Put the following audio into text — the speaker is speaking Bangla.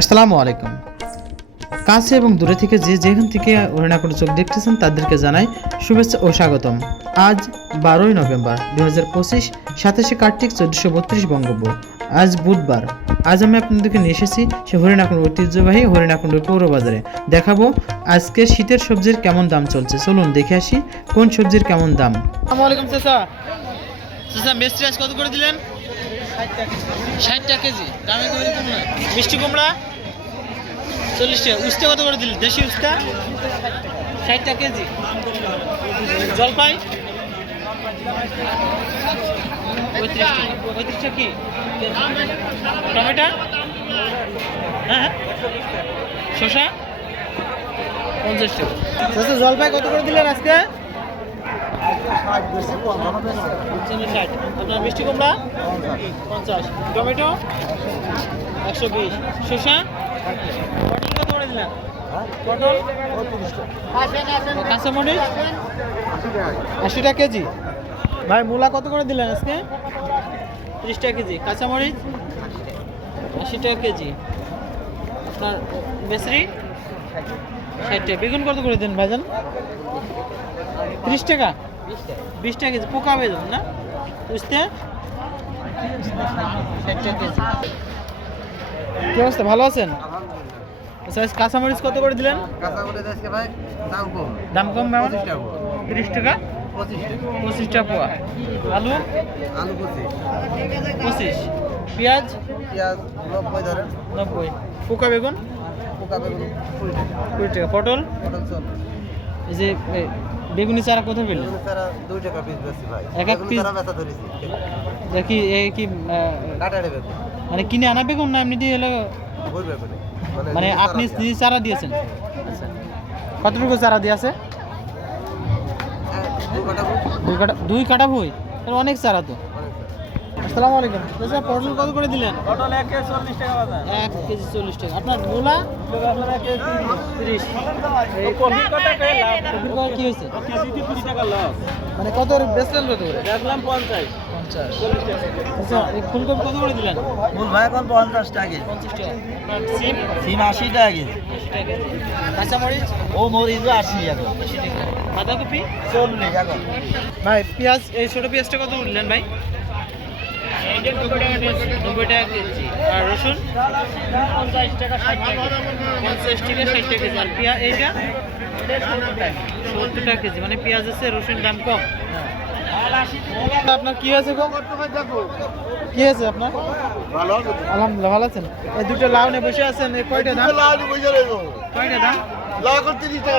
আসসালামু আলাইকুম। কাছে এবং দূরে থেকে যেখান থেকে হরিণাকুণ্ড চোখ দেখতেছেন তাদেরকে জানাই শুভেচ্ছা ও স্বাগতম। আজ 12ই নভেম্বর 2025, 27শে কার্তিক 1432 বঙ্গাব্দ। আজ বুধবার। আজ আমি আপনাদেরকে নিয়ে এসেছি সে হরিণাকুণ্ড ঐতিহ্যবাহী হরিণাকুণ্ড পৌর বাজারে। দেখাবো আজকে শীতের সবজির কেমন দাম চলছে। চলুন দেখে আসি কোন সবজির কেমন দাম। আসসালামু আলাইকুম চাচা। চাচা মিষ্টি আজ কত করে দিলেন? 60 টাকা কেজি। দামে করে কম না। মিষ্টি কুমড়া 40 টাকা। উস্তা কত করে দিলেন? দেশি উস্তা 60 টাকা কেজি। জলপাই 35 টাকা। 35 টাকা কি? টমেটো হ্যাঁ, শসা 50 টাকা। আচ্ছা, জলপাই কত করে দিলেন আজকে? 60। আপনার মিষ্টি কুমড়া 50, টমেটো 120, শসা পটল কত করে দিলেন? পটল কাঁচামরিচ 80 টাকা কেজি। ভাই মূলা কত করে দিলেন আজকে? 30 টাকা কেজি। কাঁচামরিচ 80 টাকা কেজি। আপনার বেসরি 60 টাকা। বেগুন কত করে দেন ভাইজান? 30 টাকা। 20 টাকা কেজি। পোকা বেগুন না? বুঝতে 60 টাকা কেজি। কি অবস্থা, ভালো আছেন? আচ্ছা, কাঁচামরিচ কত করে দিলেন? দাম কম কেমন? 30 টাকা 25 টাকা পোয়া। আলু 25। পেঁয়াজ 90। পোকা বেগুন 20 টাকা। পটল এই যে বেগুনি চারা কত পেলেন? 2 টাকা পিস বেশি ভাই। এক এক পিস দেখি কি মানে কিনে আনা বেগুন না এমনি দিয়ে এলো? মানে আপনি নিজে চারা দিয়েছেন? আচ্ছা, কতটুকু চারা দিয়েছে? 2 কাটা বই, অনেক চারা তো। আসসালামু আলাইকুম। আচ্ছা, পটল কত করে দিলেন? পটল 1 কেজি 40 টাকা বাজার। 1 কেজি 40 টাকা। আপনার মূলা? আপনার 1 কেজি 30। এই কফি কত করে লাভ? কপির কয় কি হয়েছে? কেজিতে 20 টাকা লস। মানে কত বেচলেন কত করে? দেখলাম 50 50। 40 টাকা। আচ্ছা, এই ফুলকপি কত করে দিলেন? মূল ভাই এখন 50 টাকা কেজি। 50 টাকা। আপনার সিম? সিম 80 টাকা কেজি। 80 টাকা কেজি। কাঁচামরিচ ও মরিচ 80 এখন। 80 টাকা। বাঁধাকপি 40 এখন। ভাই পেঁয়াজ, এই ছোট পেঁয়াজটা কত উঠলেন ভাই? 90 টাকা কেজি। আর রসুন 50 টাকা 60 টাকা। 50 টাকা 60 টাকা কেজি। আর পেঁয়াজ এইটা 70 টাকা কেজি। মানে পেঁয়াজ আছে, রসুন দাম কম। আপনার কি আছে গো? কি আছে আপনার? আলহামদুলিল্লাহ, ভালো আছেন? এই দুটো লাউ নিয়ে বসে আছেন, এই কয়টা দাম? কয়টা দাম? লাউ 30 টাকা।